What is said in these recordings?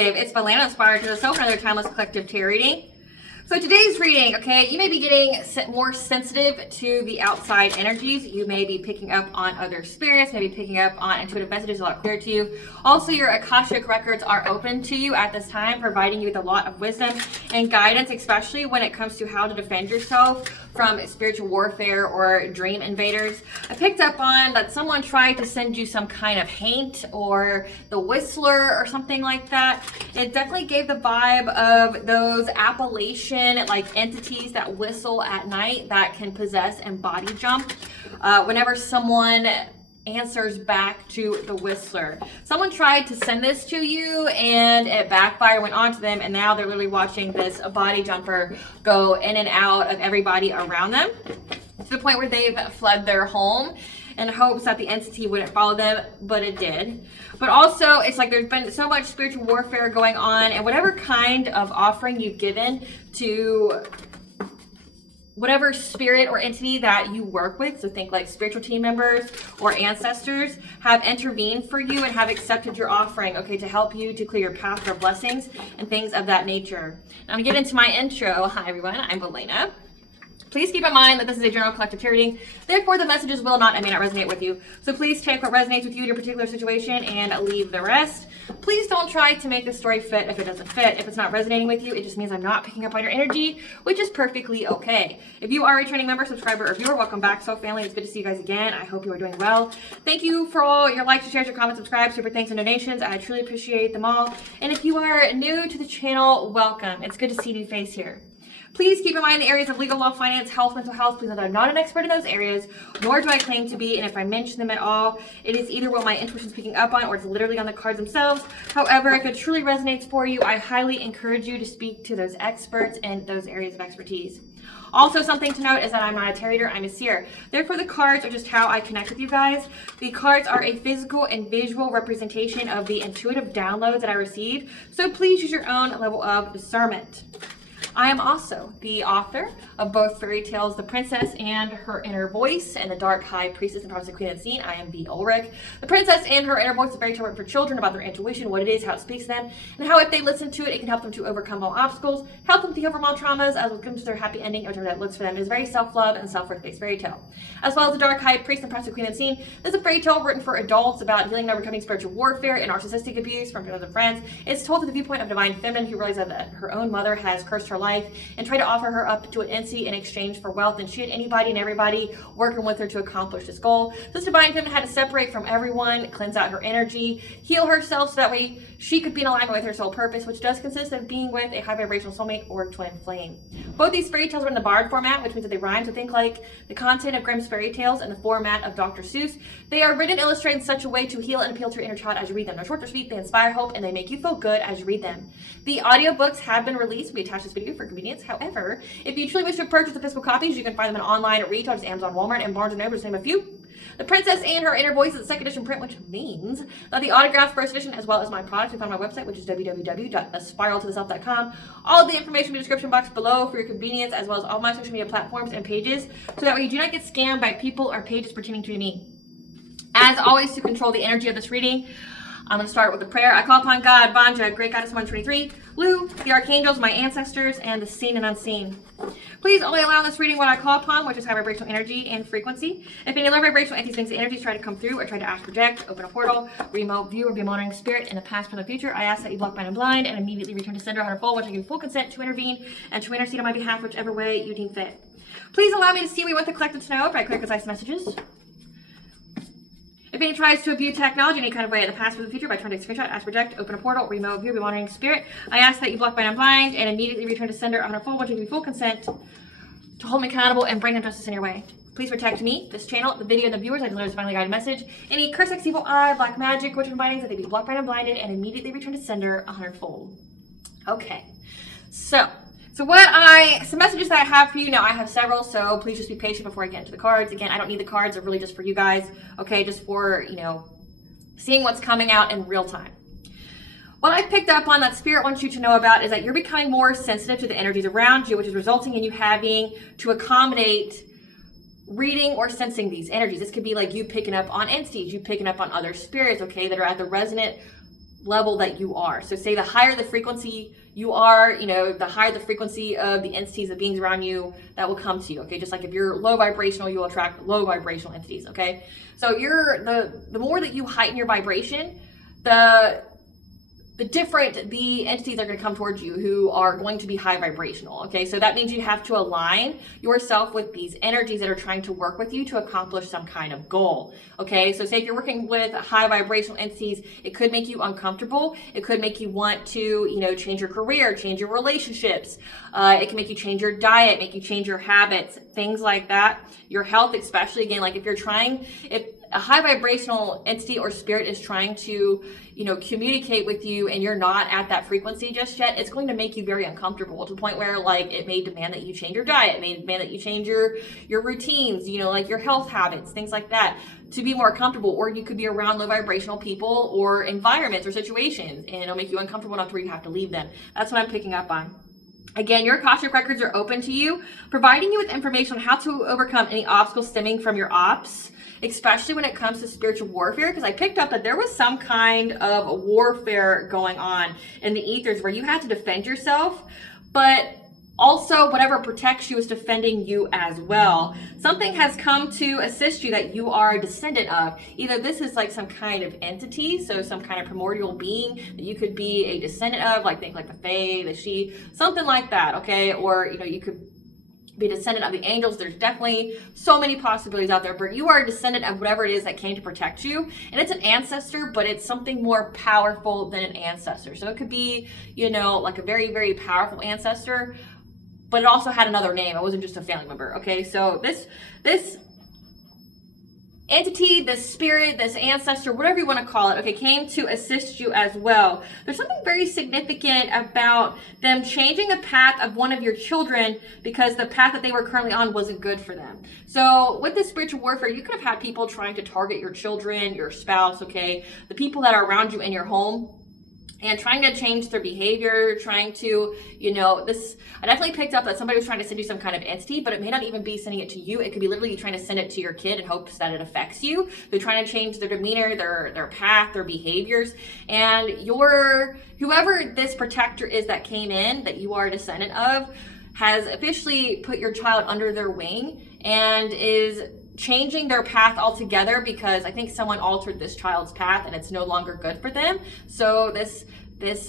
Collective. It's Altona, inspired to the self, another timeless collective tarot reading. So today's reading, okay, you may be getting more sensitive to the outside energies. You may be picking up on other spirits, maybe picking up on intuitive messages a lot clearer to you. Also, your Akashic records are open to you at this time, providing you with a lot of wisdom and guidance, especially when it comes to how to defend yourself from spiritual warfare or dream invaders. I picked up on that someone tried to send you some kind of hint or the whistler or something like that. It definitely gave the vibe of those Appalachian like entities that whistle at night that can possess and body jump whenever someone answers back to the whistler. Someone tried to send this to you and it backfired, went on to them, and now they're literally watching this body jumper go in and out of everybody around them to the point where they've fled their home in hopes that the entity wouldn't follow them, but it did. But also, it's like there's been so much spiritual warfare going on, and whatever kind of offering you've given to whatever spirit or entity that you work with, so think like spiritual team members or ancestors, have intervened for you and have accepted your offering, okay, to help you to clear your path for blessings and things of that nature. Now, to get into my intro, hi everyone, I'm Altona. Please keep in mind that this is a general collective tarot reading, therefore the messages will not and may not resonate with you. So please take what resonates with you in your particular situation and leave the rest. Please don't try to make the story fit if it doesn't fit. If it's not resonating with you, it just means I'm not picking up on your energy, which is perfectly okay. If you are a returning member, subscriber, or viewer, welcome back, Soul Family. It's good to see you guys again. I hope you are doing well. Thank you for all your likes, your shares, your comments, subscribes, super thanks, and donations. I truly appreciate them all. And if you are new to the channel, welcome. It's good to see a new face here. Please keep in mind the areas of legal, law, finance, health, mental health. Please know that I'm not an expert in those areas, nor do I claim to be. And if I mention them at all, it is either what my intuition is picking up on or it's literally on the cards themselves. However, if it truly resonates for you, I highly encourage you to speak to those experts in those areas of expertise. Also, something to note is that I'm not a tarot reader, I'm a seer. Therefore, the cards are just how I connect with you guys. The cards are a physical and visual representation of the intuitive downloads that I received. So please use your own level of discernment. I am also the author of both fairy tales, The Princess and Her Inner Voice, and The Dark High Priestess and Prophetess Queen Unseen. I am V. Ulrich. The Princess and Her Inner Voice is a fairy tale written for children about their intuition, what it is, how it speaks to them, and how if they listen to it, it can help them to overcome all obstacles, help them to heal from all traumas, as well as come to their happy ending, whichever that looks for them. It is very self-love and self-worth based fairy tale. As well as The Dark High Priestess and Prophetess Queen Unseen, this is a fairy tale written for adults about healing and overcoming spiritual warfare and narcissistic abuse from other friends. It's told through the viewpoint of divine feminine who realized that her own mother has cursed her life and tried to offer her up to an entity in exchange for wealth, and she had anybody and everybody working with her to accomplish this goal. This divine feminine had to separate from everyone, cleanse out her energy, heal herself so that way she could be in alignment with her soul purpose, which does consist of being with a high vibrational soulmate or twin flame. Both these fairy tales are in the bard format, which means that they rhyme, so think like the content of Grimm's fairy tales in the format of Dr. Seuss. They are written and illustrated in such a way to heal and appeal to your inner child as you read them. They're short, they're sweet, they inspire hope, and they make you feel good as you read them. The audiobooks have been released. We attach this video for convenience. However, if you truly wish to purchase the physical copies, you can find them in online at retail, just Amazon, Walmart, and Barnes & Noble, to name a few. The Princess and Her Inner Voice is the second edition print, which means that the autographed first edition, as well as my products, we found on my website, which is www.aspiraltotheself.com. All of the information in the description box below for your convenience, as well as all my social media platforms and pages, so that way you do not get scammed by people or pages pertaining to me. As always, to control the energy of this reading, I'm going to start with a prayer. I call upon God, Banja, Great Goddess 123, Lu, the archangels, my ancestors, and the seen and unseen. Please only allow in this reading what I call upon, which is high vibrational energy and frequency. If any low vibrational entities, things, and energies try to come through or try to ask, project, open a portal, remote view, or be a monitoring spirit in the past, present, future, I ask that you block, bind, and blind, and immediately return to sender on her full, which I give full consent to intervene and to intercede on my behalf, whichever way you deem fit. Please allow me to see what you want the collective to know by clear, concise messages. If any tries to abuse technology in any kind of way in the past or the future by trying to take a screenshot, ask, project, open a portal, remote view, be monitoring spirit, I ask that you block, bind, and blind, and immediately return to sender on her full, which I give you full consent to hold me accountable and bring injustice in your way. Please protect me, this channel, the video, and the viewers. I deliver this finally guided message. Any curse, sex, evil eye, black magic, witch bindings, that they be blocked, bind, and blinded, and immediately return to sender a hundredfold. Okay, so some messages that I have for you now, I have several, so please just be patient before I get into the cards. Again, I don't need the cards, they're really just for you guys, okay, just for, seeing what's coming out in real time. What I've picked up on that Spirit wants you to know about is that you're becoming more sensitive to the energies around you, which is resulting in you having to accommodate reading or sensing these energies. This could be like you picking up on entities, you picking up on other spirits, okay, that are at the resonant level that you are. So say the higher the frequency you are, the higher the frequency of the entities, the beings around you that will come to you. Okay, just like if you're low vibrational, you will attract low vibrational entities. Okay, so you're the more that you heighten your vibration, the different the entities are going to come towards you who are going to be high vibrational. Okay, so that means you have to align yourself with these energies that are trying to work with you to accomplish some kind of goal. Okay, so say if you're working with high vibrational entities, it could make you uncomfortable. It could make you want to, change your career, change your relationships. It can make you change your diet, make you change your habits, things like that. Your health, especially, again, like if a high vibrational entity or spirit is trying to, communicate with you and you're not at that frequency just yet, it's going to make you very uncomfortable to the point where like it may demand that you change your diet, it may demand that you change your routines, like your health habits, things like that, to be more comfortable. Or you could be around low vibrational people or environments or situations and it'll make you uncomfortable enough to where you have to leave them. That's what I'm picking up on. Again, your Akashic records are open to you, providing you with information on how to overcome any obstacles stemming from your ops, especially when it comes to spiritual warfare, because I picked up that there was some kind of warfare going on in the ethers where you had to defend yourself, but also whatever protects you is defending you as well. Something has come to assist you that you are a descendant of. Either this is like some kind of entity, so some kind of primordial being that you could be a descendant of, like think like the Fae, the She, something like that, okay? Or, you could be a descendant of the angels. There's definitely so many possibilities out there, but you are a descendant of whatever it is that came to protect you. And it's an ancestor, but it's something more powerful than an ancestor. So it could be, like a very, very powerful ancestor, but it also had another name. It wasn't just a family member. Okay, so this entity, this spirit, this ancestor, whatever you want to call it, okay, came to assist you as well. There's something very significant about them changing the path of one of your children because the path that they were currently on wasn't good for them. So with this spiritual warfare, you could have had people trying to target your children, your spouse, okay, the people that are around you in your home, and trying to change their behavior, trying to, I definitely picked up that somebody was trying to send you some kind of entity, but it may not even be sending it to you. It could be literally trying to send it to your kid in hopes that it affects you. They're trying to change their demeanor, their path, their behaviors. And whoever this protector is that came in, that you are a descendant of, has officially put your child under their wing and is changing their path altogether because I think someone altered this child's path and it's no longer good for them. So this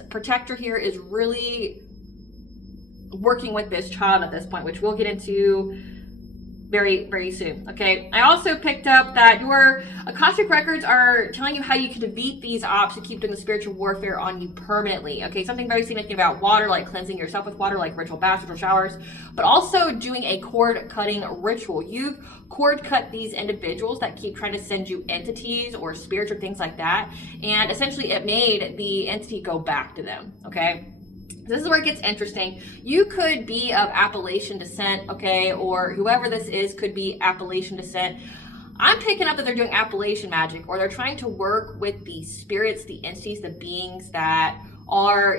protector here is really working with this child at this point, which we'll get into very, very soon. Okay, I also picked up that your Akashic records are telling you how you can defeat these ops to keep doing the spiritual warfare on you permanently. Okay, something very significant about water, like cleansing yourself with water, like ritual baths, ritual showers, but also doing a cord cutting ritual. You've cord cut these individuals that keep trying to send you entities or spirits or things like that, and essentially it made the entity go back to them. Okay, this is where it gets interesting. You could be of Appalachian descent, okay, or whoever this is could be Appalachian descent. I'm picking up that they're doing Appalachian magic, or they're trying to work with the spirits, the entities, the beings that are,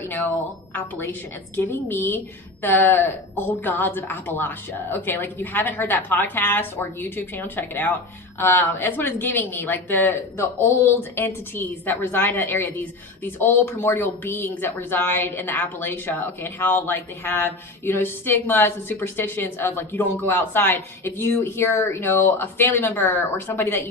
Appalachian. It's giving me the old gods of Appalachia. Okay, like if you haven't heard that podcast or YouTube channel, check it out. That's what it's giving me, like the old entities that reside in that area, these old primordial beings that reside in the Appalachia, okay, and how like they have, stigmas and superstitions of like you don't go outside. If you hear, a family member or somebody that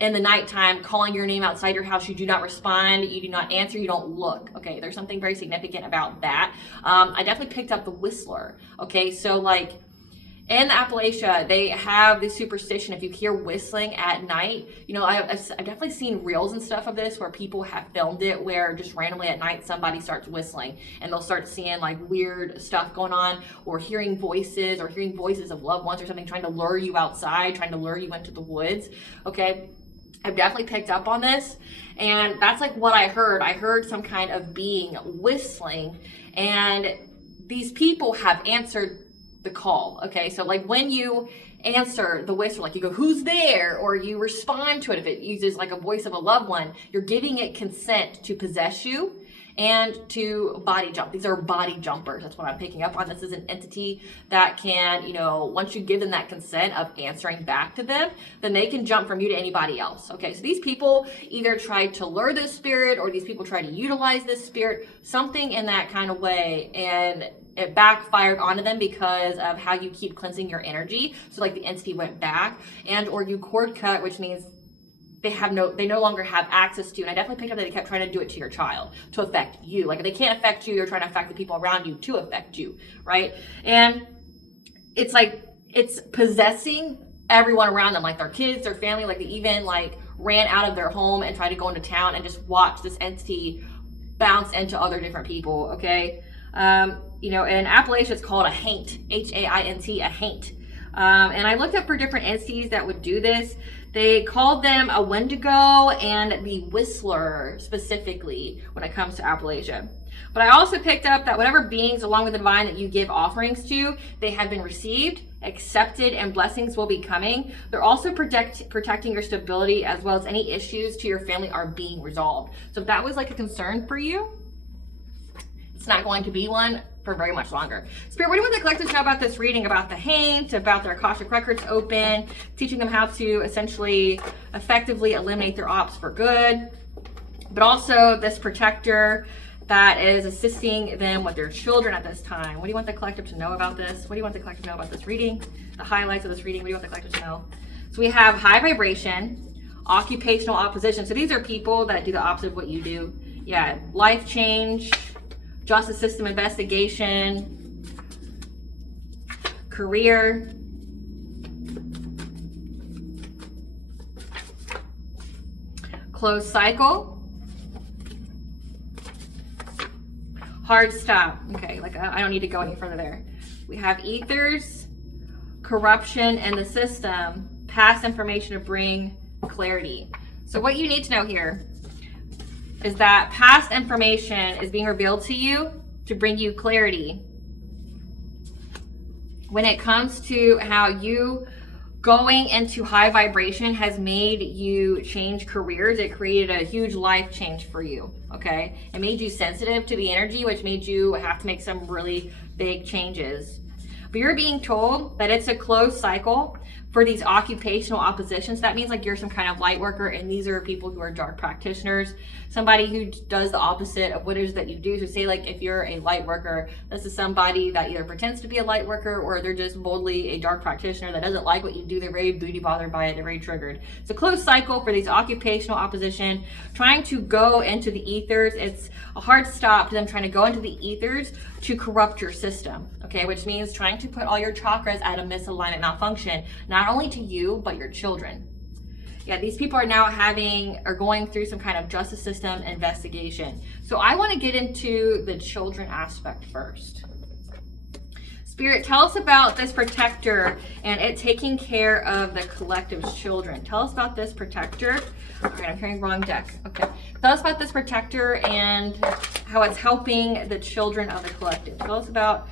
in the nighttime calling your name outside your house, you do not respond, you do not answer, you don't look. Okay, there's something very significant about that. I definitely picked up the whistler. Okay, so like in Appalachia, they have this superstition. If you hear whistling at night, I've definitely seen reels and stuff of this where people have filmed it where just randomly at night somebody starts whistling and they'll start seeing like weird stuff going on, or hearing voices of loved ones or something trying to lure you outside, trying to lure you into the woods. Okay, I've definitely picked up on this, and that's like what I heard. I heard some kind of being whistling, and these people have answered the call. Okay, so like when you answer the whistle, like you go, "Who's there?" or you respond to it, if it uses like a voice of a loved one, you're giving it consent to possess you and to body jump. These are body jumpers. That's what I'm picking up on. This is an entity that can, once you give them that consent of answering back to them, then they can jump from you to anybody else. Okay, so these people either tried to lure this spirit, or these people try to utilize this spirit, something in that kind of way, and it backfired onto them because of how you keep cleansing your energy. So like the entity went back, and or you cord cut, which means they no longer have access to. And I definitely picked up that they kept trying to do it to your child to affect you. Like if they can't affect you, they're trying to affect the people around you to affect you, right? And it's like it's possessing everyone around them, like their kids, their family. Like they even like ran out of their home and tried to go into town and just watch this entity bounce into other different people. Okay, in Appalachian it's called a haint, H-A-I-N-T, a haint. And I looked up for different entities that would do this. They called them a Wendigo and the Whistler specifically when it comes to Appalachia. But I also picked up that whatever beings along with the divine that you give offerings to, they have been received, accepted, and blessings will be coming. They're also protecting your stability, as well as any issues to your family are being resolved. So if that was like a concern for you, it's not going to be one for very much longer. Spirit, what do you want the collective to know about this reading, about the haint, about their Akashic records open, teaching them how to essentially effectively eliminate their ops for good, but also this protector that is assisting them with their children at this time? What do you want the collective to know about this? What do you want the collective to know about this reading? The highlights of this reading, what do you want the collective to know? So we have high vibration, occupational opposition. So these are people that do the opposite of what you do. Yeah, life change, justice system investigation, career, closed cycle, hard stop. Okay, like I don't need to go any further there. We have ethers, corruption in the system, past information to bring clarity. So what you need to know here is that past information is being revealed to you to bring you clarity when it comes to how you going into high vibration has made you change careers. It created a huge life change for you, okay? It made you sensitive to the energy, which made you have to make some really big changes. But you're being told that it's a closed cycle for these occupational oppositions. That means like you're some kind of light worker, and these are people who are dark practitioners, somebody who does the opposite of what it is that you do. So say like if you're a light worker, this is somebody that either pretends to be a light worker, or they're just boldly a dark practitioner that doesn't like what you do. They're very booty bothered by it. They're very triggered. It's a closed cycle for these occupational opposition, trying to go into the ethers. It's a hard stop to them trying to go into the ethers to corrupt your system, okay? Which means trying to put all your chakras at a misalignment, malfunction, not only to you, but your children. Yeah, these people are now going through some kind of justice system investigation. So I want to get into the children aspect first. Spirit, tell us about this protector and it taking care of the collective's children. Tell us about this protector. All right, I'm hearing wrong deck. Okay. Tell us about this protector and how it's helping the children of the collective. Tell us about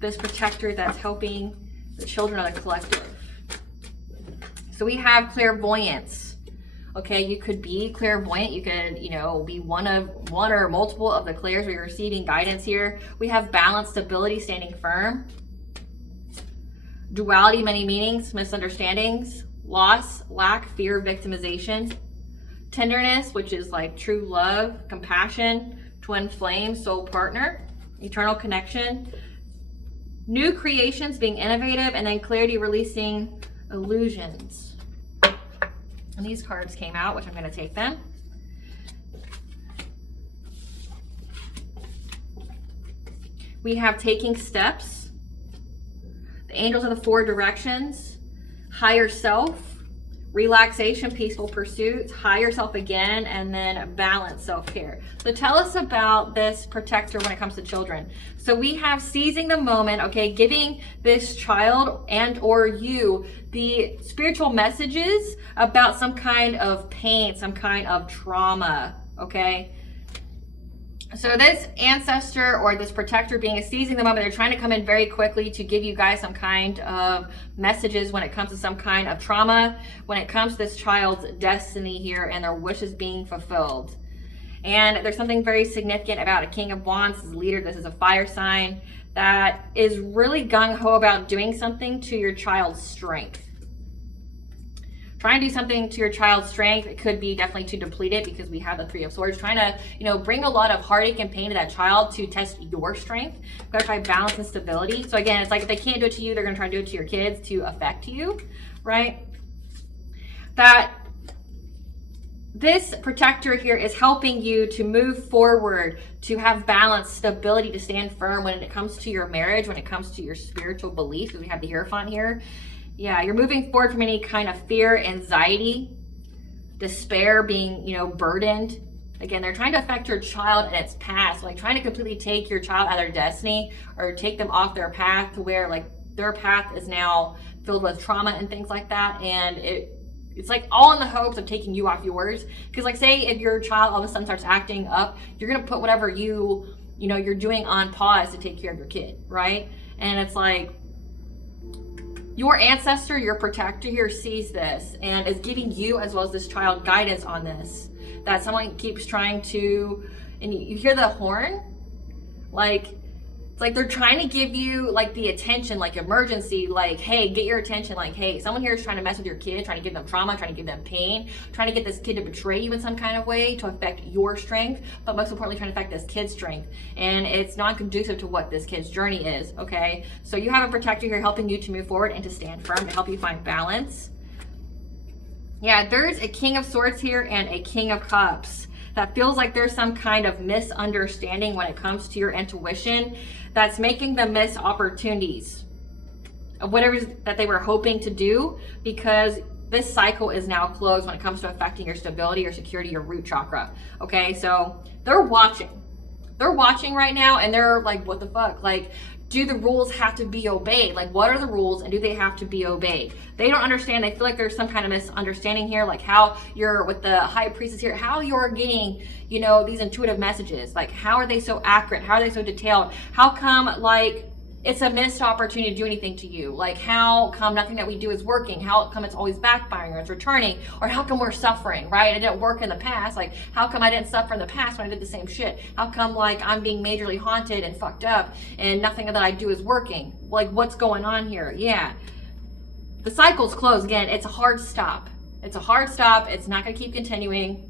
this protector that's helping the children of the collective. So we have clairvoyance. Okay, you could be clairvoyant. You could, be one or multiple of the clairs where you're receiving guidance here. We have balance, stability, standing firm. Duality, many meanings, misunderstandings, loss, lack, fear, victimization. Tenderness, which is like true love, compassion, twin flame, soul partner, eternal connection. New creations, being innovative, and then clarity, releasing illusions. And these cards came out, which I'm going to take them. We have taking steps, the angels of the four directions, higher self, relaxation, peaceful pursuits, higher self again, and then balance, self-care. So tell us about this protector when it comes to children. So we have seizing the moment, okay, giving this child and or you the spiritual messages about some kind of pain, some kind of trauma, okay? So this ancestor or this protector being is seizing the moment. They're trying to come in very quickly to give you guys some kind of messages when it comes to some kind of trauma, when it comes to this child's destiny here and their wishes being fulfilled. And there's something very significant about a King of Wands as a leader. This is a fire sign that is really gung-ho about doing something to your child's strength. Trying to do something to your child's strength. It could be definitely to deplete it, because we have the Three of Swords. Trying to, bring a lot of heartache and pain to that child to test your strength. Clarify balance and stability. So again, it's like if they can't do it to you, they're going to try to do it to your kids to affect you, right? That this protector here is helping you to move forward, to have balance, stability, to stand firm when it comes to your marriage, when it comes to your spiritual beliefs, because we have the Hierophant here. Yeah, you're moving forward from any kind of fear, anxiety, despair, being, burdened. Again, they're trying to affect your child and its past, like trying to completely take your child out of their destiny, or take them off their path to where like their path is now filled with trauma and things like that. And it's like all in the hopes of taking you off yours. Because like say if your child all of a sudden starts acting up, you're going to put whatever you're doing on pause to take care of your kid, right? And it's like, your ancestor, your protector here sees this and is giving you as well as this child guidance on this. That someone keeps trying to, and you hear the horn, like, it's like they're trying to give you like the attention, like emergency, like, hey, get your attention. Like, hey, someone here is trying to mess with your kid, trying to give them trauma, trying to give them pain, trying to get this kid to betray you in some kind of way to affect your strength, but most importantly, trying to affect this kid's strength. And it's non-conducive to what this kid's journey is, okay? So you have a protector here helping you to move forward and to stand firm, to help you find balance. Yeah, there's a King of Swords here and a King of Cups. That feels like there's some kind of misunderstanding when it comes to your intuition that's making them miss opportunities of whatever that they were hoping to do, because this cycle is now closed when it comes to affecting your stability, your security, your root chakra. Okay, so they're watching. They're watching right now and they're like, what the fuck? Like, do the rules have to be obeyed? Like, what are the rules and do they have to be obeyed? They don't understand. They feel like there's some kind of misunderstanding here, like how you're with the High Priestess here, how you're getting, these intuitive messages. Like, how are they so accurate? How are they so detailed? How come, like, it's a missed opportunity to do anything to you? Like, how come nothing that we do is working? How come it's always backfiring or it's returning? Or how come we're suffering, right? It didn't work in the past. Like, how come I didn't suffer in the past when I did the same shit? How come, like, I'm being majorly haunted and fucked up and nothing that I do is working? Like, what's going on here? Yeah. The cycle's closed. Again, it's a hard stop. It's a hard stop. It's not going to keep continuing.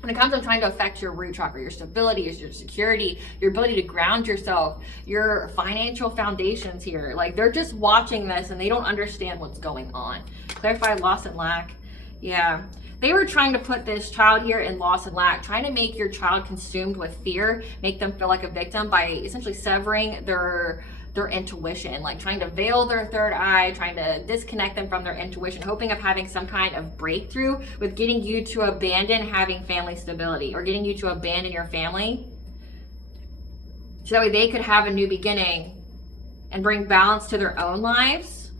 When it comes to trying to affect your root chakra, your stability, your security, your ability to ground yourself, your financial foundations here, like they're just watching this and they don't understand what's going on. Clarify loss and lack. Yeah. They were trying to put this child here in loss and lack, trying to make your child consumed with fear, make them feel like a victim by essentially severing their intuition, like trying to veil their third eye, trying to disconnect them from their intuition, hoping of having some kind of breakthrough with getting you to abandon having family stability, or getting you to abandon your family so that way they could have a new beginning and bring balance to their own lives,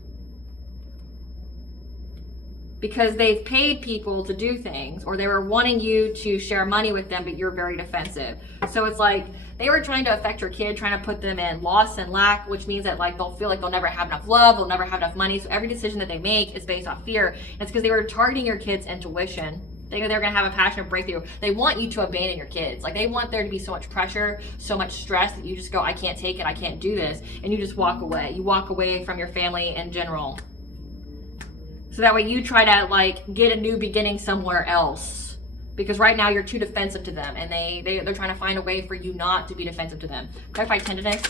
because they've paid people to do things, or they were wanting you to share money with them, but you're very defensive. So it's like they were trying to affect your kid, trying to put them in loss and lack, which means that like they'll feel like they'll never have enough love, they'll never have enough money. So every decision that they make is based off fear. And it's because they were targeting your kid's intuition. They were going to have a passionate breakthrough. They want you to abandon your kids. Like, they want there to be so much pressure, so much stress that you just go, I can't take it, I can't do this. And you just walk away. You walk away from your family in general. So that way you try to like get a new beginning somewhere else, because right now you're too defensive to them, and they're trying to find a way for you not to be defensive to them. Clarify tenderness.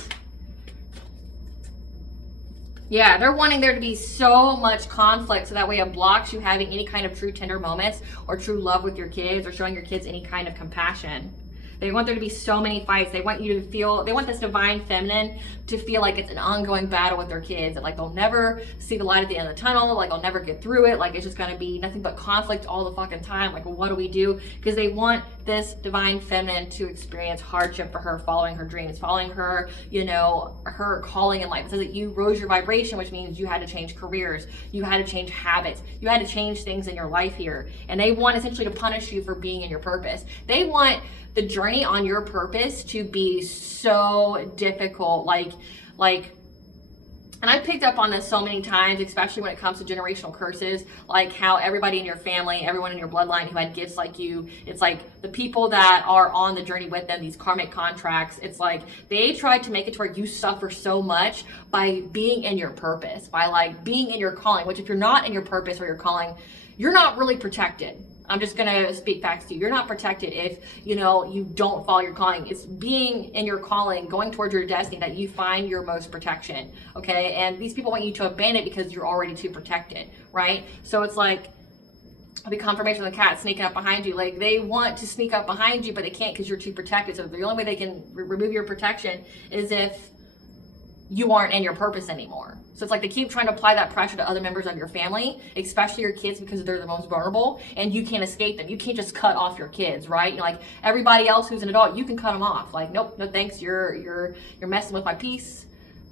Yeah, they're wanting there to be so much conflict so that way it blocks you having any kind of true tender moments or true love with your kids, or showing your kids any kind of compassion. They want there to be so many fights. They want you to feel, they want this divine feminine to feel like it's an ongoing battle with their kids. That like they'll never see the light at the end of the tunnel. Like they'll never get through it. Like it's just going to be nothing but conflict all the fucking time. Like, well, what do we do? Because they want this divine feminine to experience hardship for her, following her dreams, following her, her calling in life. It says that you rose your vibration, which means you had to change careers. You had to change habits. You had to change things in your life here. And they want essentially to punish you for being in your purpose. They want the journey on your purpose to be so difficult, like And I picked up on this so many times, especially when it comes to generational curses, like how everybody in your family, everyone in your bloodline who had gifts like you, it's like the people that are on the journey with them, these karmic contracts, it's like they tried to make it to where you suffer so much by being in your purpose, by like being in your calling, which if you're not in your purpose or your calling, you're not really protected. I'm just going to speak facts to you. You're not protected if, you know, you don't follow your calling. It's being in your calling, going towards your destiny, that you find your most protection, okay? And these people want you to abandon it because you're already too protected, right? So it's like the confirmation of the cat sneaking up behind you. Like, they want to sneak up behind you, but they can't because you're too protected. So the only way they can remove your protection is if you aren't in your purpose anymore. So it's like they keep trying to apply that pressure to other members of your family, especially your kids, because they're the most vulnerable and you can't escape them. You can't just cut off your kids, right? You know, like everybody else who's an adult, you can cut them off. Like, nope, no thanks. You're messing with my peace.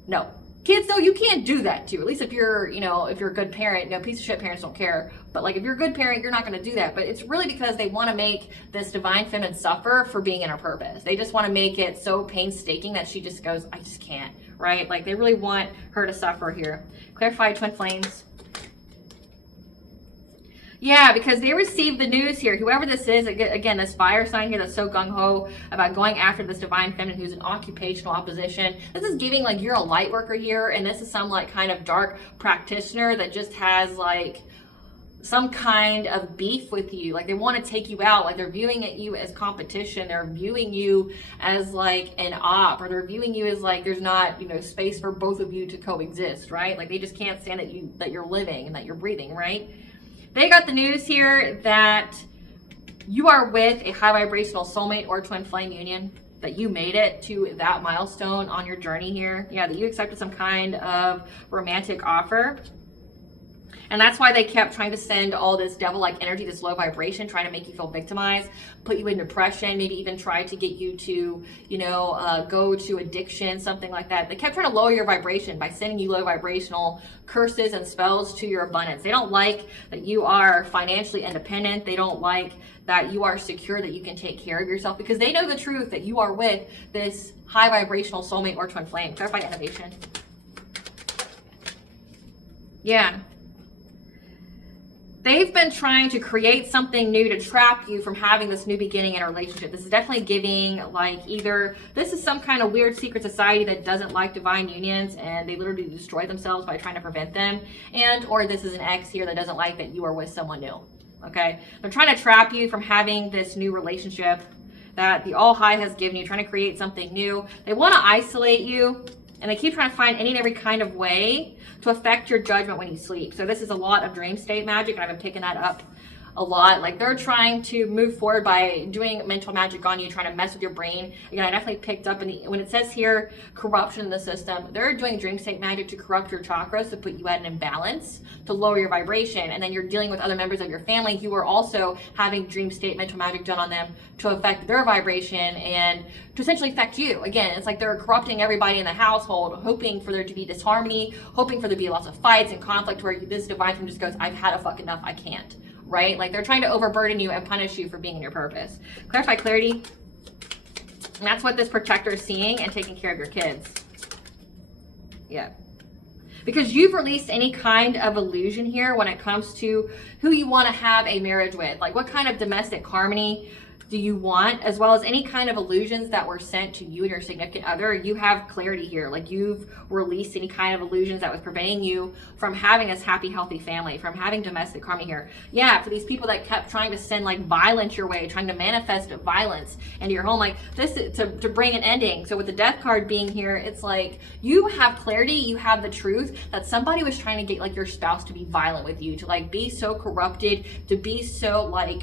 No. Kids, though, you can't do that too. At least if you're, you know, if you're a good parent, you know, piece of shit parents don't care. But like if you're a good parent, you're not going to do that. But it's really because they want to make this divine feminine suffer for being in her purpose. They just want to make it so painstaking that she just goes, I just can't, right? Like they really want her to suffer here. Clarify twin flames. Yeah, because they received the news here. Whoever this is, again, this fire sign here that's so gung-ho about going after this divine feminine who's in occupational opposition. This is giving like you're a light worker here, and this is some like kind of dark practitioner that just has like some kind of beef with you. Like they want to take you out. Like they're viewing you as competition. They're viewing you as like an op, or they're viewing you as like there's not, you know, space for both of you to coexist, right? Like they just can't stand that you're living and that you're breathing, right? They got the news here that you are with a high vibrational soulmate or twin flame union, that you made it to that milestone on your journey here. Yeah, that you accepted some kind of romantic offer. And that's why they kept trying to send all this devil-like energy, this low vibration, trying to make you feel victimized, put you in depression, maybe even try to get you to, you know, go to addiction, something like that. They kept trying to lower your vibration by sending you low vibrational curses and spells to your abundance. They don't like that you are financially independent. They don't like that you are secure, that you can take care of yourself, because they know the truth that you are with this high vibrational soulmate or twin flame. Clarify innovation. Yeah. They've been trying to create something new to trap you from having this new beginning in a relationship. This is definitely giving like either this is some kind of weird secret society that doesn't like divine unions and they literally destroy themselves by trying to prevent them, and or this is an ex here that doesn't like that you are with someone new. Okay, they're trying to trap you from having this new relationship that the All High has given you, trying to create something new. They want to isolate you, and they keep trying to find any and every kind of way to affect your judgment when you sleep. So this is a lot of dream state magic, and I've been picking that up a lot. Like they're trying to move forward by doing mental magic on you, trying to mess with your brain. Again, I definitely picked up when it says here corruption in the system, they're doing dream state magic to corrupt your chakras, to put you at an imbalance, to lower your vibration. And then you're dealing with other members of your family who are also having dream state mental magic done on them to affect their vibration and to essentially affect you. Again, it's like they're corrupting everybody in the household, hoping for there to be disharmony, hoping for there to be lots of fights and conflict where this divine from just goes, I've had a fuck enough, I can't. Right? Like they're trying to overburden you and punish you for being in your purpose. Clarify clarity. And that's what this protector is seeing and taking care of your kids. Yeah. Because you've released any kind of illusion here when it comes to who you want to have a marriage with. Like what kind of domestic harmony do you want, as well as any kind of illusions that were sent to you and your significant other. You have clarity here. Like you've released any kind of illusions that was preventing you from having this happy, healthy family, from having domestic harmony here. Yeah, for these people that kept trying to send like violence your way, trying to manifest violence into your home, like this to bring an ending. So with the death card being here, it's like you have clarity, you have the truth that somebody was trying to get like your spouse to be violent with you, to like be so corrupted, to be so like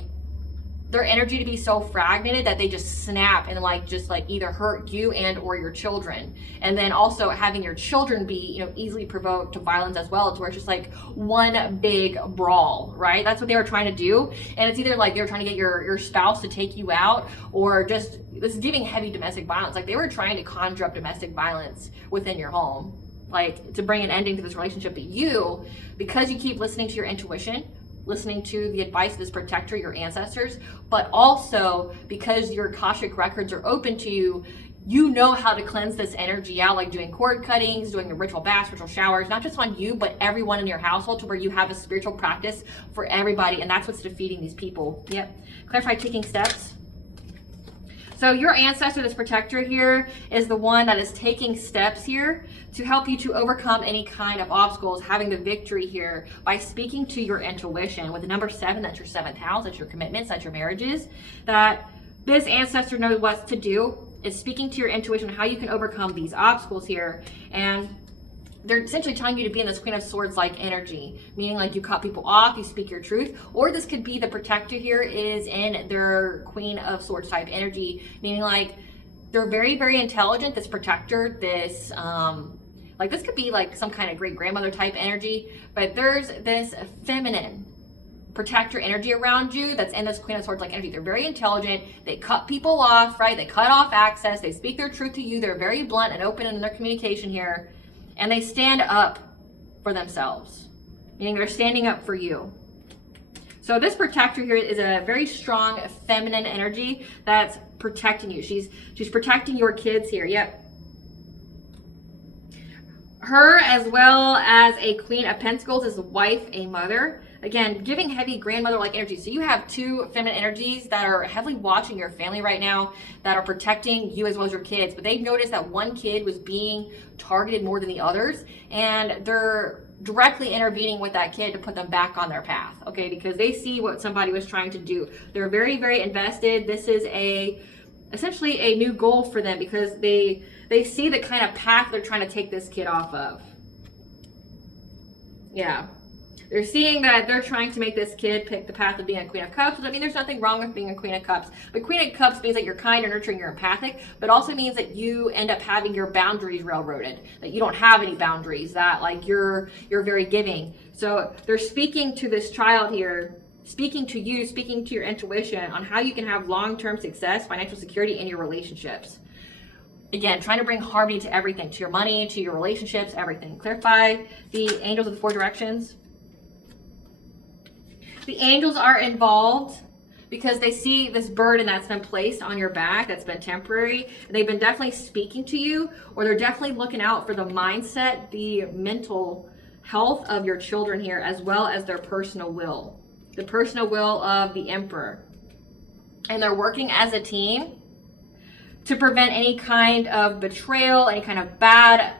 their energy to be so fragmented that they just snap and like just like either hurt you and or your children. And then also having your children be, you know, easily provoked to violence as well, to where it's just like one big brawl, right? That's what they were trying to do. And it's either like they were trying to get your spouse to take you out, or just this is giving heavy domestic violence. Like they were trying to conjure up domestic violence within your home, like to bring an ending to this relationship. But you, because you keep listening to your intuition, listening to the advice of this protector, your ancestors, but also because your Akashic records are open to you, you know how to cleanse this energy out, like doing cord cuttings, doing the ritual baths, ritual showers, not just on you, but everyone in your household, to where you have a spiritual practice for everybody. And that's what's defeating these people. Yep. Clarify taking steps. So your ancestor, this protector here, is the one that is taking steps here to help you to overcome any kind of obstacles, having the victory here by speaking to your intuition. With the number 7, that's your 7th house, that's your commitments, that's your marriages, that this ancestor knows what to do, is speaking to your intuition, how you can overcome these obstacles here. And they're essentially telling you to be in this Queen of Swords like energy, meaning like you cut people off, you speak your truth. Or this could be the protector here is in their Queen of Swords type energy, meaning like they're very, very intelligent, this protector, this like this could be like some kind of great grandmother type energy, but there's this feminine protector energy around you that's in this Queen of Swords like energy. They're very intelligent, they cut people off, right? They cut off access, they speak their truth to you, they're very blunt and open in their communication here, and they stand up for themselves, meaning they're standing up for you. So this protector here is a very strong feminine energy that's protecting you. She's protecting your kids here. Yep. Her, as well as a Queen of Pentacles, is a wife, a mother. Again, giving heavy grandmother-like energy. So you have 2 feminine energies that are heavily watching your family right now, that are protecting you as well as your kids. But they've noticed that one kid was being targeted more than the others, and they're directly intervening with that kid to put them back on their path, okay? Because they see what somebody was trying to do. They're very, very invested. This is essentially a new goal for them, because they see the kind of path they're trying to take this kid off of. Yeah. They're seeing that they're trying to make this kid pick the path of being a Queen of Cups. I mean, there's nothing wrong with being a Queen of Cups. But Queen of Cups means that you're kind, you're nurturing, you're empathic, but also means that you end up having your boundaries railroaded, that you don't have any boundaries, that like you're very giving. So they're speaking to this child here, speaking to you, speaking to your intuition on how you can have long-term success, financial security in your relationships. Again, trying to bring harmony to everything, to your money, to your relationships, everything. Clarify the angels of the 4 directions. The angels are involved because they see this burden that's been placed on your back, that's been temporary. And they've been definitely speaking to you, or they're definitely looking out for the mindset, the mental health of your children here, as well as their personal will. The personal will of the Emperor. And they're working as a team to prevent any kind of betrayal, any kind of bad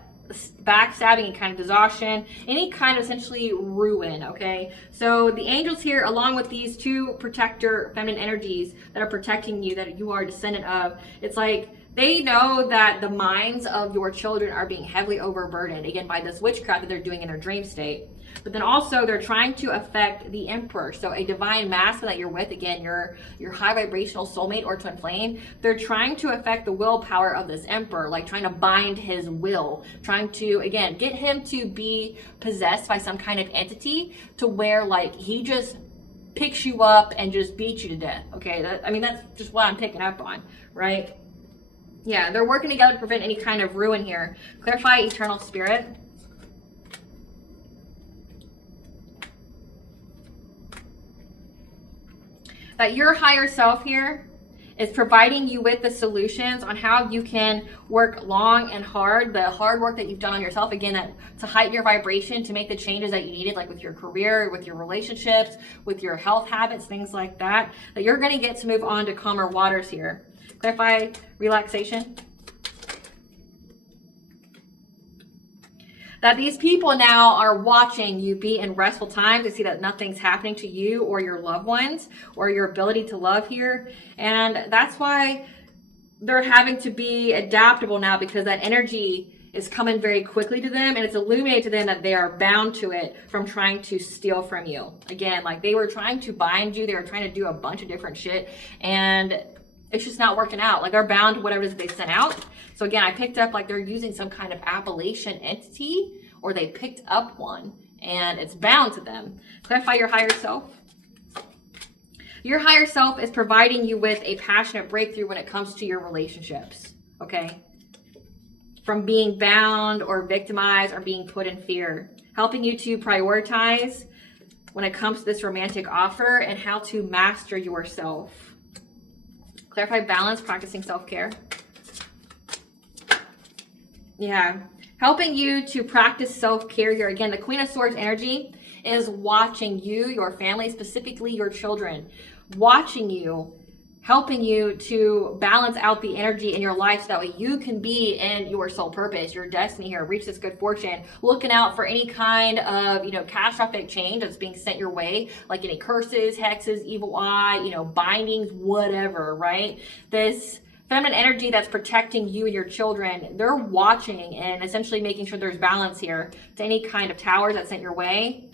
backstabbing, any kind of exhaustion, any kind of essentially ruin, okay? So the angels here, along with these 2 protector feminine energies that are protecting you, that you are a descendant of, it's like they know that the minds of your children are being heavily overburdened, again, by this witchcraft that they're doing in their dream state. But then also they're trying to affect the Emperor. So a divine masculine that you're with, again, your high vibrational soulmate or twin flame, they're trying to affect the willpower of this Emperor, like trying to bind his will, trying to, again, get him to be possessed by some kind of entity to where like he just picks you up and just beats you to death. Okay, that's just what I'm picking up on, right? Yeah, they're working together to prevent any kind of ruin here. Clarify eternal spirit. That your higher self here is providing you with the solutions on how you can work long and hard, the hard work that you've done on yourself, again, that to heighten your vibration, to make the changes that you needed, like with your career, with your relationships, with your health habits, things like that, that you're going to get to move on to calmer waters here. Clarify relaxation. That these people now are watching you be in restful time to see that nothing's happening to you or your loved ones or your ability to love here. And that's why they're having to be adaptable now, because that energy is coming very quickly to them, and it's illuminated to them that they are bound to it from trying to steal from you. Again, like they were trying to bind you, they were trying to do a bunch of different shit, and it's just not working out. Like they're bound to whatever it is they sent out. So again, I picked up like they're using some kind of Appalachian entity, or they picked up one and it's bound to them. Clarify your higher self. Your higher self is providing you with a passionate breakthrough when it comes to your relationships, okay? From being bound or victimized or being put in fear. Helping you to prioritize when it comes to this romantic offer and how to master yourself. Clarify balance, practicing self-care. Yeah. Helping you to practice self-care here. Again, the Queen of Swords energy is watching you, your family, specifically your children, watching you, helping you to balance out the energy in your life so that way you can be in your soul purpose, your destiny here, reach this good fortune, looking out for any kind of, catastrophic change that's being sent your way, like any curses, hexes, evil eye, bindings, whatever, right? This feminine energy that's protecting you and your children, they're watching and essentially making sure there's balance here to any kind of towers that's sent your way,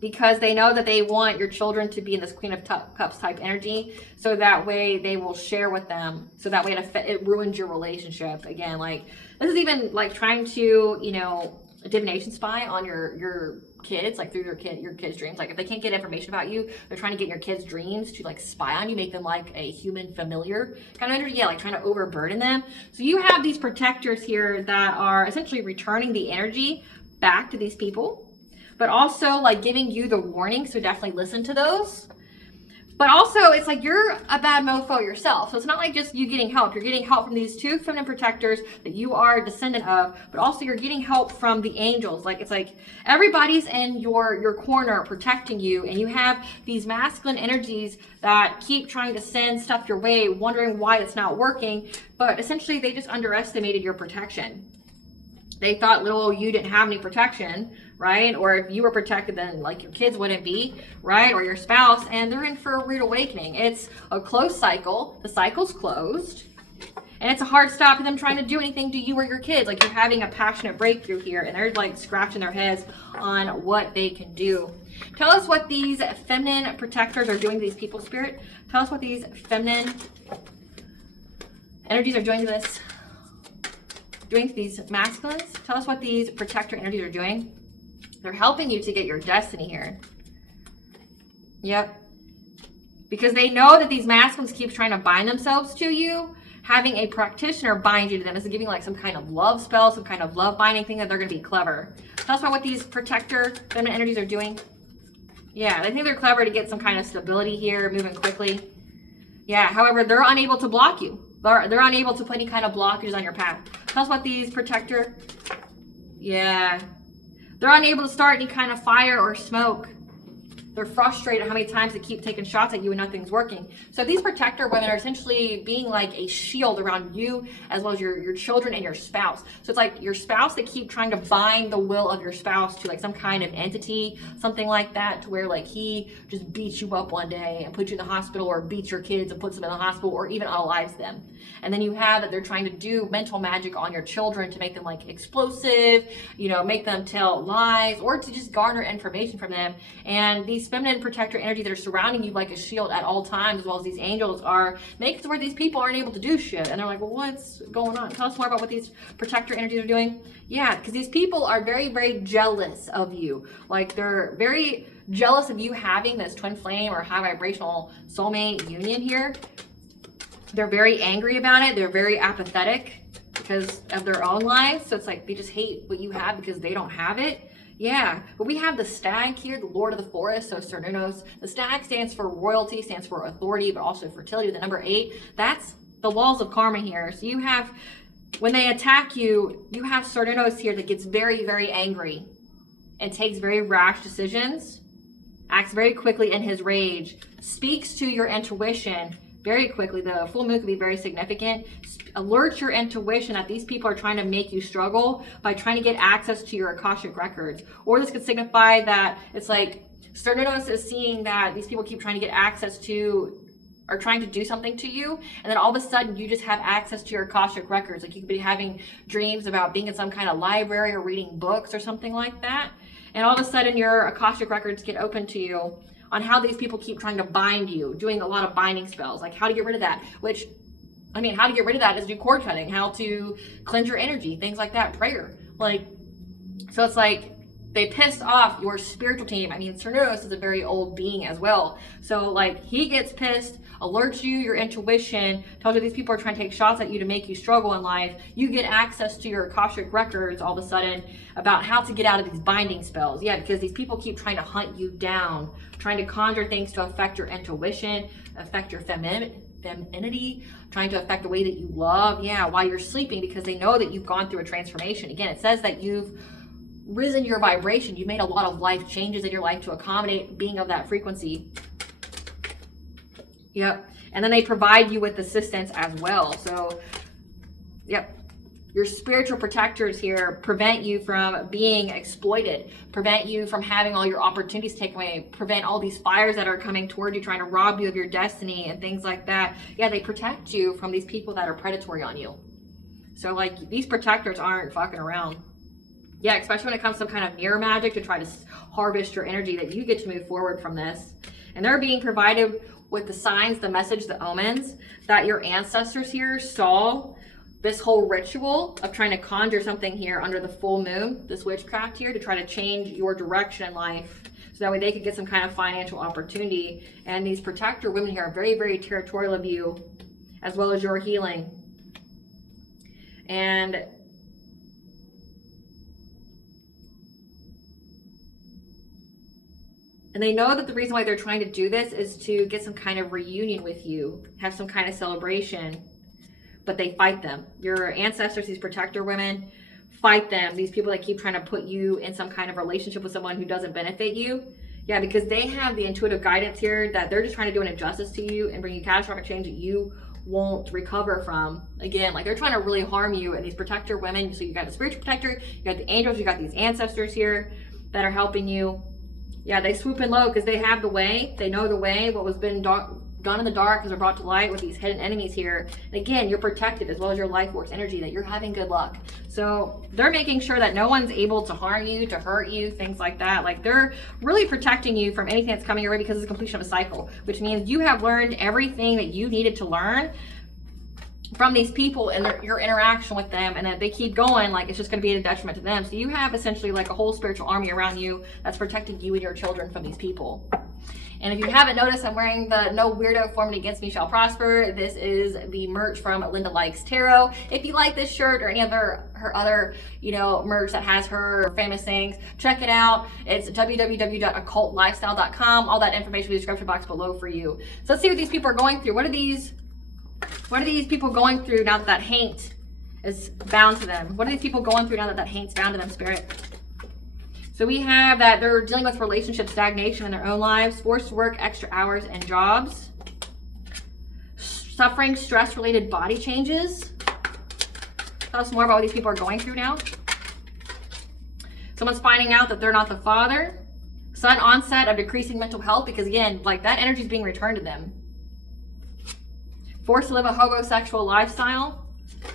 because they know that they want your children to be in this Queen of Cups type energy, so that way they will share with them, so that way it ruins your relationship. Again, like, this is even like trying to, a divination spy on your kids, like through your kids' dreams. Like, if they can't get information about you, they're trying to get in your kids' dreams to like spy on you, make them like a human familiar kind of energy. Yeah, like trying to overburden them. So you have these protectors here that are essentially returning the energy back to these people, but also like giving you the warning. So definitely listen to those. But also, it's like you're a bad mofo yourself. So it's not like just you getting help. You're getting help from these two feminine protectors that you are a descendant of, but also you're getting help from the angels. Like, it's like everybody's in your corner protecting you, and you have these masculine energies that keep trying to send stuff your way, wondering why it's not working. But essentially, they just underestimated your protection. They thought little you didn't have any protection, right? Or if you were protected, then like your kids wouldn't be, right? Or your spouse, and they're in for a rude awakening. It's a closed cycle. The cycle's closed. And it's a hard stop to them trying to do anything to you or your kids. Like, you're having a passionate breakthrough here, and they're like scratching their heads on what they can do. Tell us what these feminine protectors are doing to these people, Spirit. Tell us what these feminine energies are doing to this. Doing to these masculines. Tell us what these protector energies are doing. They're helping you to get your destiny here. Yep. Because they know that these masculines keep trying to bind themselves to you. Having a practitioner bind you to them is giving like some kind of love spell, some kind of love binding thing that they're going to be clever. Tell us about what these protector feminine energies are doing. Yeah, they think they're clever to get some kind of stability here, moving quickly. Yeah, however, they're unable to block you. They're unable to put any kind of blockages on your path. Tell us what these protector. Yeah. They're unable to start any kind of fire or smoke. They're frustrated how many times they keep taking shots at you and nothing's working. So these protector women are essentially being like a shield around you, as well as your children and your spouse. So it's like your spouse, they keep trying to bind the will of your spouse to like some kind of entity, something like that, to where like he just beats you up one day and puts you in the hospital, or beats your kids and puts them in the hospital, or even unalives them. And then you have that they're trying to do mental magic on your children to make them like explosive, make them tell lies, or to just garner information from them. And these feminine protector energy that are surrounding you like a shield at all times, as well as these angels, are making it to where these people aren't able to do shit. And they're like, well, what's going on? Tell us more about what these protector energies are doing. Yeah, because these people are very, very jealous of you. Like, they're very jealous of you having this twin flame or high vibrational soulmate union here. They're very angry about it. They're very apathetic because of their own lives. So it's like they just hate what you have because they don't have it. Yeah, but we have the stag here, the Lord of the Forest, so Cernunnos. The stag stands for royalty, stands for authority, but also fertility. The number 8, that's the walls of karma here. So you have, when they attack you, you have Cernunnos here that gets very, very angry and takes very rash decisions, acts very quickly in his rage, speaks to your intuition very quickly. The full moon can be very significant. Alert your intuition that these people are trying to make you struggle by trying to get access to your Akashic records. Or this could signify that it's like Cernunnos is seeing that these people keep trying to get access to, or trying to do something to you, and then all of a sudden you just have access to your Akashic records. Like, you could be having dreams about being in some kind of library or reading books or something like that, and all of a sudden your Akashic records get open to you on how these people keep trying to bind you, doing a lot of binding spells, like how to get rid of that, which, I mean, how to get rid of that is do cord cutting, how to cleanse your energy, things like that, prayer. Like, so it's like they pissed off your spiritual team. I mean, Cernunnos is a very old being as well. So like, he gets pissed, alerts you, your intuition, tells you these people are trying to take shots at you to make you struggle in life. You get access to your Akashic records all of a sudden about how to get out of these binding spells. Yeah, because these people keep trying to hunt you down, trying to conjure things to affect your intuition, affect your femininity, trying to affect the way that you love, while you're sleeping, because they know that you've gone through a transformation. Again, it says that you've risen your vibration. You made a lot of life changes in your life to accommodate being of that frequency. Yep. And then they provide you with assistance as well. So, yep. Your spiritual protectors here prevent you from being exploited, prevent you from having all your opportunities taken away, prevent all these fires that are coming toward you, trying to rob you of your destiny and things like that. Yeah, they protect you from these people that are predatory on you. So, like, these protectors aren't fucking around. Yeah, especially when it comes to some kind of mirror magic to try to harvest your energy, that you get to move forward from this. And they're being provided with the signs, the message, the omens that your ancestors here saw this whole ritual of trying to conjure something here under the full moon, this witchcraft here, to try to change your direction in life. So that way they could get some kind of financial opportunity. And these protector women here are very, very territorial of you, as well as your healing. And they know that the reason why they're trying to do this is to get some kind of reunion with you, have some kind of celebration, but they fight them. Your ancestors, these protector women, fight them. These people that keep trying to put you in some kind of relationship with someone who doesn't benefit you. Yeah, because they have the intuitive guidance here that they're just trying to do an injustice to you and bring you catastrophic change that you won't recover from. Again, like, they're trying to really harm you. And these protector women, so you got the spiritual protector, you got the angels, you got these ancestors here that are helping you. Yeah, they swoop in low because they have the way. They know the way. What was been done in the dark has been brought to light with these hidden enemies here. And again, you're protected, as well as your life force energy, that you're having good luck. So they're making sure that no one's able to harm you, to hurt you, things like that. Like, they're really protecting you from anything that's coming your way, because it's the completion of a cycle, which means you have learned everything that you needed to learn from these people and your interaction with them, and that they keep going, like, it's just going to be a detriment to them. So you have essentially like a whole spiritual army around you that's protecting you and your children from these people. And if you haven't noticed, I'm wearing the No Weirdo Formed Against Me Shall Prosper. This is the merch from Linda Likes Tarot. If you like this shirt or any other her other, merch that has her famous things, check it out. It's www.occultlifestyle.com. All that information in the description box below for you. So let's see what these people are going through. What are these people going through now that that hate is bound to them? What are these people going through now that that hate's bound to them, Spirit? So we have that they're dealing with relationship stagnation in their own lives, forced to work extra hours and jobs, suffering stress-related body changes. Tell us more about what these people are going through now. Someone's finding out that they're not the father. Sudden onset of decreasing mental health, because again, like, that energy is being returned to them. Forced to live a homosexual lifestyle.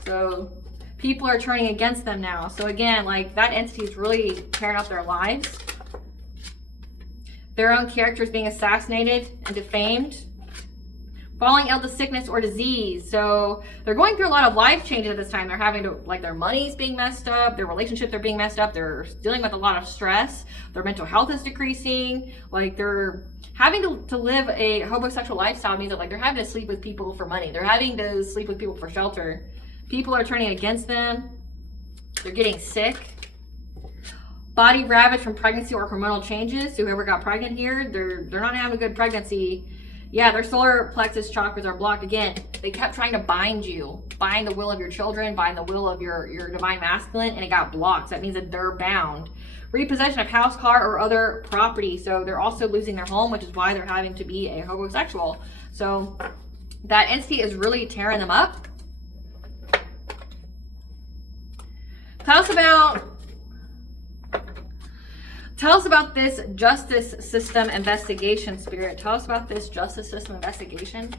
So people are turning against them now. So again, like, that entity is really tearing up their lives. Their own character is being assassinated and defamed. Falling ill to sickness or disease. So they're going through a lot of life changes at this time. They're having to, like, their money's being messed up, their relationships are being messed up, they're dealing with a lot of stress, their mental health is decreasing, like, they're having to live a homosexual lifestyle. Means that, like, they're having to sleep with people for money, they're having to sleep with people for shelter. People are turning against them. They're getting sick. Body ravaged from pregnancy or hormonal changes. So whoever got pregnant here, they're not having a good pregnancy. Yeah, their solar plexus chakras are blocked. Again, they kept trying to bind you, bind the will of your children, bind the will of your divine masculine, and it got blocked. So that means that they're bound. Repossession of house, car, or other property. So they're also losing their home, which is why they're having to be a homosexual. So that entity is really tearing them up. Tell us about this justice system investigation, Spirit. Tell us about this justice system investigation.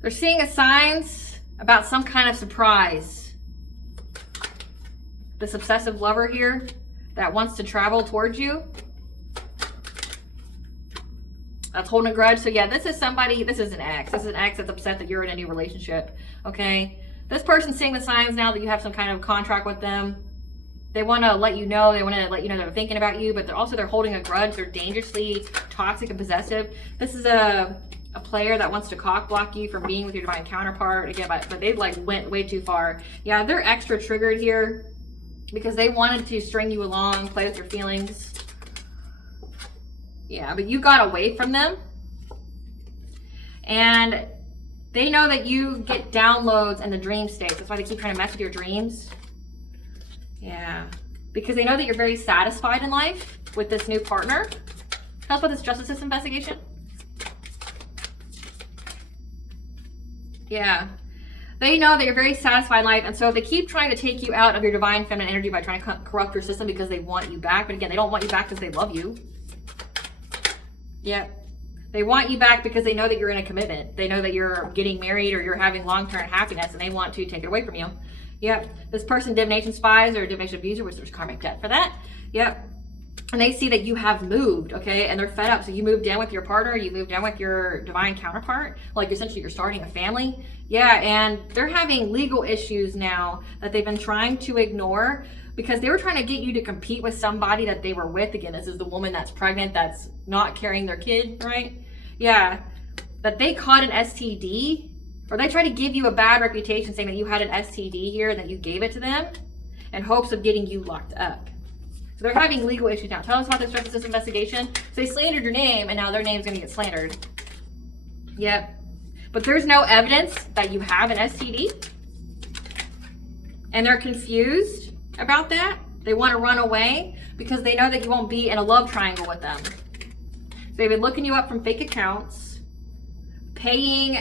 They're seeing signs about some kind of surprise. This obsessive lover here that wants to travel towards you, that's holding a grudge. So yeah, this is somebody, this is an ex. This is an ex that's upset that you're in a new relationship, okay? This person's seeing the signs now that you have some kind of contract with them. They want to let you know, they're thinking about you, but they're holding a grudge. They're dangerously toxic and possessive. This is a player that wants to cock block you from being with your divine counterpart. Again, but they went way too far. Yeah, they're extra triggered here because they wanted to string you along, play with your feelings. Yeah, but you got away from them. And they know that you get downloads in the dream states. That's why they keep trying to mess with your dreams. Yeah. Because they know that you're very satisfied in life with this new partner. Tell us about this justice system investigation. Yeah. They know that you're very satisfied in life, and so they keep trying to take you out of your divine feminine energy by trying to corrupt your system because they want you back. But again, they don't want you back because they love you. Yep. They want you back because they know that you're in a commitment. They know that you're getting married or you're having long-term happiness, and they want to take it away from you. Yep. This person, divination spies or divination abuser, which there's karmic debt for that. Yep. And they see that you have moved, okay? And they're fed up. So you moved in with your partner, you moved in with your divine counterpart. Like essentially you're starting a family. Yeah, and they're having legal issues now that they've been trying to ignore because they were trying to get you to compete with somebody that they were with. Again, this is the woman that's pregnant, that's not carrying their kid, right? Yeah, that they caught an STD, or they tried to give you a bad reputation saying that you had an STD here and that you gave it to them in hopes of getting you locked up. So they're having legal issues now. Tell us about this justice system investigation. So they slandered your name, and now their name's going to get slandered. Yep. But there's no evidence that you have an STD. And they're confused about that. They want to run away because they know that you won't be in a love triangle with them. So they've been looking you up from fake accounts, paying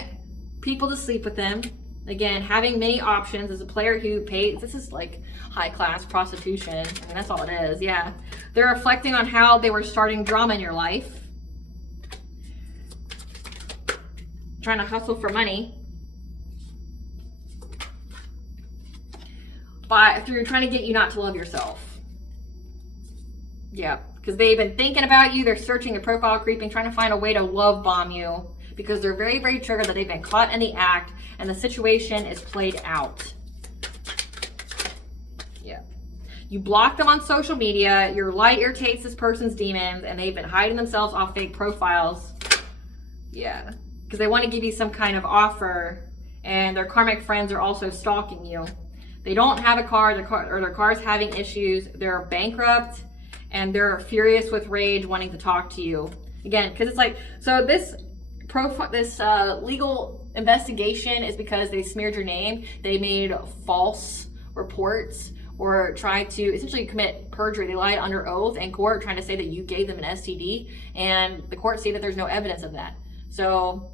people to sleep with them. Again, having many options as a player who pays. This is like high-class prostitution. I mean, that's all it is. Yeah. They're reflecting on how they were starting drama in your life. Trying to hustle for money. Through trying to get you not to love yourself. Yeah. Because they've been thinking about you. They're searching your profile, creeping, trying to find a way to love bomb you. Because they're very, very triggered that they've been caught in the act and the situation is played out. Yeah. You block them on social media. Your light irritates this person's demons and they've been hiding themselves off fake profiles. Yeah. Because they want to give you some kind of offer and their karmic friends are also stalking you. They don't have a car, their car's having issues. They're bankrupt and they're furious with rage wanting to talk to you. Again, because it's like, so this legal investigation is because they smeared your name. They made false reports or tried to essentially commit perjury. They lied under oath in court trying to say that you gave them an STD, and the courts say that there's no evidence of that. So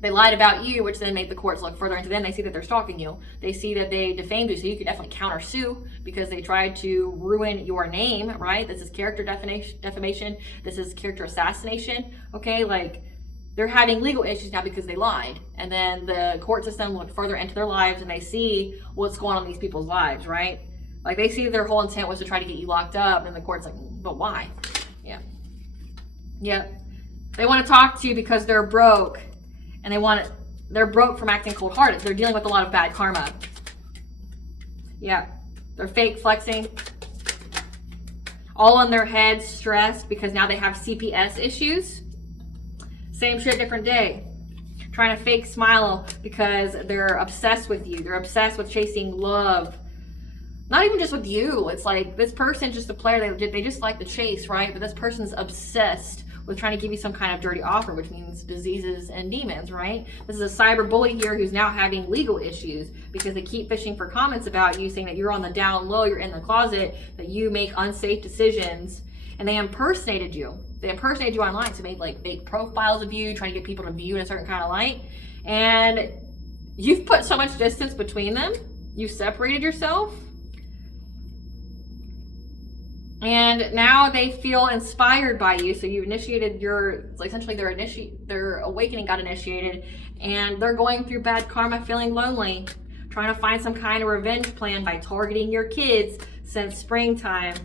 they lied about you, which then made the courts look further into them. They see that they're stalking you. They see that they defamed you, so you could definitely countersue because they tried to ruin your name, right? This is character defamation. This is character assassination, okay? Like, they're having legal issues now because they lied. And then the court system looked further into their lives and they see what's going on in these people's lives, right? Like they see their whole intent was to try to get you locked up and the court's like, but why? Yeah. Yeah. They want to talk to you because they're broke and they're broke from acting cold-hearted. They're dealing with a lot of bad karma. Yeah. They're fake flexing. All in their heads, stressed because now they have CPS issues. Same shit, different day. Trying to fake smile because they're obsessed with you. They're obsessed with chasing love. Not even just with you. It's like this person's just a player. They just like the chase, right? But this person's obsessed with trying to give you some kind of dirty offer, which means diseases and demons, right? This is a cyber bully here who's now having legal issues because they keep fishing for comments about you, saying that you're on the down low, you're in the closet, that you make unsafe decisions, and they impersonated you. They impersonated you online, so made like fake profiles of you, trying to get people to view in a certain kind of light. And you've put so much distance between them. You've separated yourself. And now they feel inspired by you. So you initiated essentially their awakening got initiated. And they're going through bad karma, feeling lonely, trying to find some kind of revenge plan by targeting your kids since springtime.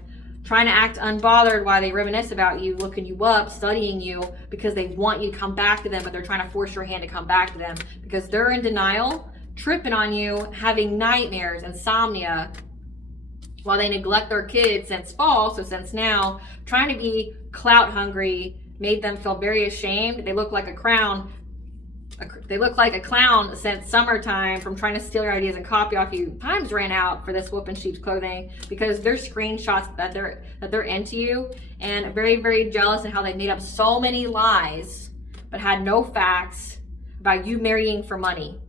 Trying to act unbothered while they reminisce about you, looking you up, studying you, because they want you to come back to them, but they're trying to force your hand to come back to them because they're in denial, tripping on you, having nightmares, insomnia, while they neglect their kids since fall, so since now, trying to be clout hungry, made them feel very ashamed. They look like a crown They look like a clown since summertime from trying to steal your ideas and copy off you. Times ran out for this wolf in sheep's clothing because there's screenshots that they're into you, and very, very jealous in how they made up so many lies but had no facts about you marrying for money.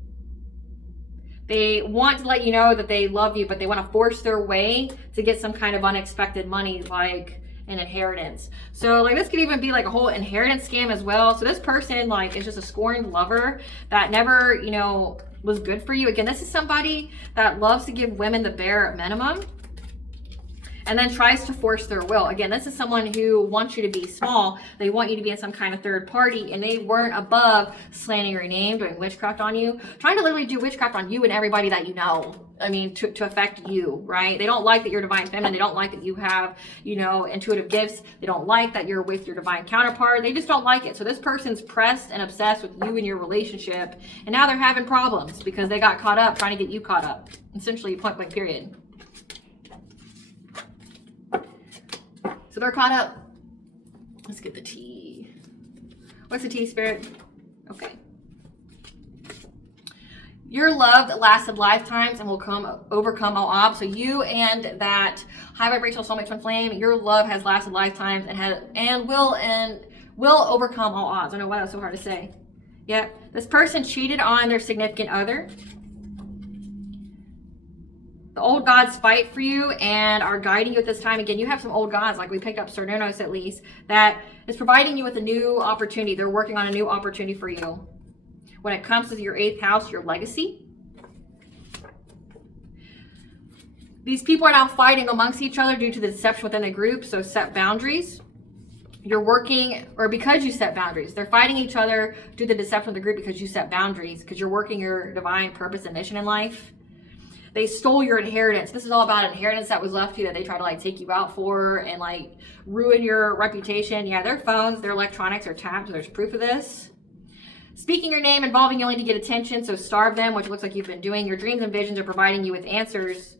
They want to let you know that they love you, but they want to force their way to get some kind of unexpected money, like an inheritance. So like this could even be like a whole inheritance scam as well. So this person like is just a scorned lover that never, you know, was good for you. Again, this is somebody that loves to give women the bare minimum and then tries to force their will. Again, this is someone who wants you to be small. They want you to be in some kind of third party, and they weren't above slandering your name, doing witchcraft on you, trying to literally do witchcraft on you and everybody that you know. I mean, to affect you, right? They don't like that you're divine feminine. They don't like that you have, you know, intuitive gifts. They don't like that you're with your divine counterpart. They just don't like it. So this person's pressed and obsessed with you and your relationship, and now they're having problems because they got caught up trying to get you caught up. Essentially, point blank period. So they're caught up. Let's get the tea. What's the tea, Spirit? Okay. Your love that lasted lifetimes and will overcome all odds. So you and that high vibrational soulmate twin flame, your love has lasted lifetimes and will overcome all odds. I don't know why that's so hard to say. Yeah, this person cheated on their significant other. The old gods fight for you and are guiding you at this time. Again, you have some old gods, like we picked up Cernunos at least, that is providing you with a new opportunity. They're working on a new opportunity for you. When it comes to your 8th house, your legacy. These people are now fighting amongst each other due to the deception within the group, so set boundaries. You're working, or because you set boundaries. They're fighting each other due to the deception of the group because you set boundaries, because you're working your divine purpose and mission in life. They stole your inheritance. This is all about inheritance that was left to you that they try to like take you out for and like ruin your reputation. Yeah, their phones, their electronics are tapped. There's proof of this. Speaking your name, involving you only to get attention, so starve them, which looks like you've been doing. Your dreams and visions are providing you with answers.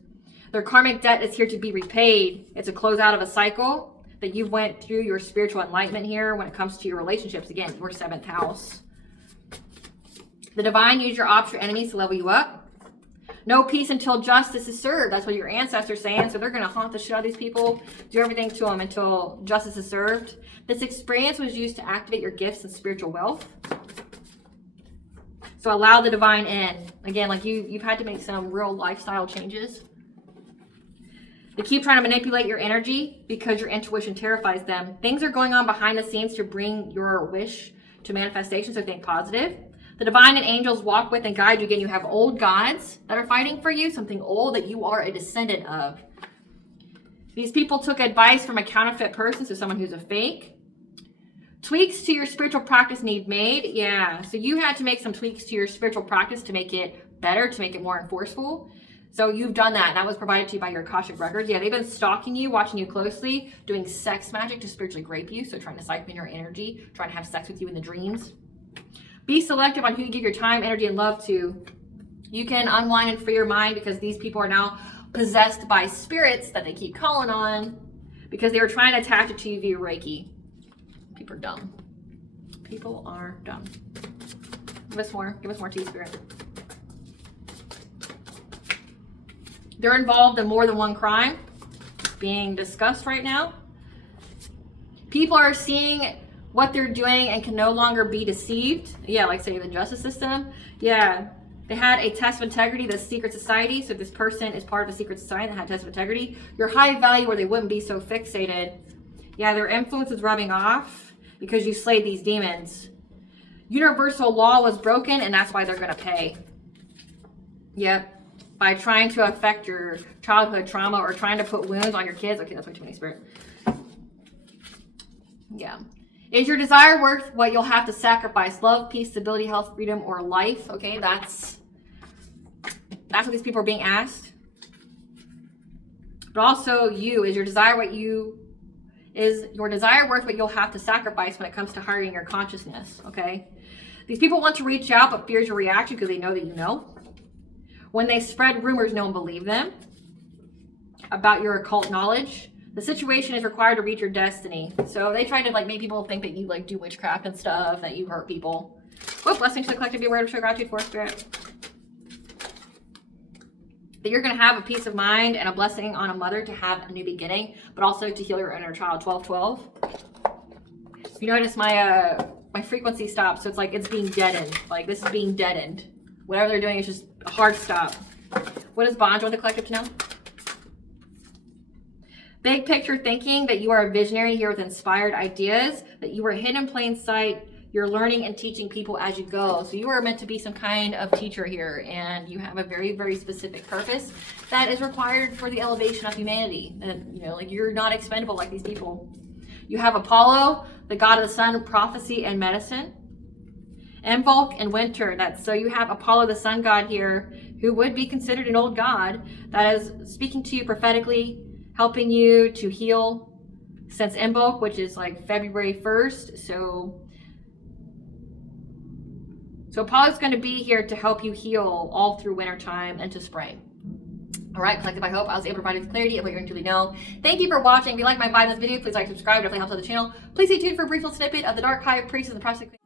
Their karmic debt is here to be repaid. It's a closeout of a cycle that you've went through your spiritual enlightenment here when it comes to your relationships. Again, your 7th house. The divine use your opposite enemies to level you up. No peace until justice is served. That's what your ancestors are saying. So they're going to haunt the shit out of these people, do everything to them until justice is served. This experience was used to activate your gifts and spiritual wealth. So allow the divine in. Again, like you've had to make some real lifestyle changes. They keep trying to manipulate your energy because your intuition terrifies them. Things are going on behind the scenes to bring your wish to manifestation, so think positive. The divine and angels walk with and guide you. Again, you have old gods that are fighting for you, something old that you are a descendant of. These people took advice from a counterfeit person, so someone who's a fake. Tweaks to your spiritual practice need made. Yeah, so you had to make some tweaks to your spiritual practice to make it better, to make it more enforceable. So you've done that, and that was provided to you by your Akashic records. Yeah, they've been stalking you, watching you closely, doing sex magic to spiritually grape you, so trying to siphon your energy, trying to have sex with you in the dreams. Be selective on who you give your time, energy, and love to. You can unwind and free your mind because these people are now possessed by spirits that they keep calling on because they were trying to attach it to you via Reiki. People are dumb. People are dumb. Give us more tea, Spirit. They're involved in more than one crime being discussed right now. People are seeing what they're doing and can no longer be deceived. Yeah, like say the justice system. Yeah, they had a test of integrity, the secret society. So this person is part of a secret society that had a test of integrity. Your high value where they wouldn't be so fixated. Yeah, their influence is rubbing off because you slayed these demons. Universal law was broken and that's why they're going to pay. Yep. By trying to affect your childhood trauma or trying to put wounds on your kids. Okay, that's way too many, Spirit. Yeah. Is your desire worth what you'll have to sacrifice? Love, peace, stability, health, freedom, or life? Okay, that's what these people are being asked. But also you, is your desire worth what you'll have to sacrifice when it comes to hiring your consciousness? Okay. These people want to reach out but fears your reaction because they know that you know. When they spread rumors, no one believe them about your occult knowledge. The situation is required to reach your destiny. So they try to like make people think that you like do witchcraft and stuff, that you hurt people. What blessings to the collective be aware of, show gratitude for, Spirit? That you're going to have a peace of mind and a blessing on a mother to have a new beginning, but also to heal your inner child. 12-12. You notice my frequency stops, so it's like it's being deadened. Like this is being deadened. Whatever they're doing is just a hard stop. What does Bond want the collective to know? Big picture thinking, that you are a visionary here with inspired ideas, that you are hidden in plain sight. You're learning and teaching people as you go. So you are meant to be some kind of teacher here, and you have a very, very specific purpose that is required for the elevation of humanity. And like you're not expendable like these people. You have Apollo, the god of the sun, prophecy and medicine. And Volk and winter. So you have Apollo, the sun god here, who would be considered an old god that is speaking to you prophetically, helping you to heal since Imbolc, which is like February 1st. So Apollo's going to be here to help you heal all through winter time into spring. All right, collective, I hope I was able to provide you with clarity of what you're going to know. Thank you for watching. If you like my vibe in this video, please like, subscribe. It definitely helps out the channel. Please stay tuned for a brief little snippet of the Dark Hive Priest and the Prophecy Queen.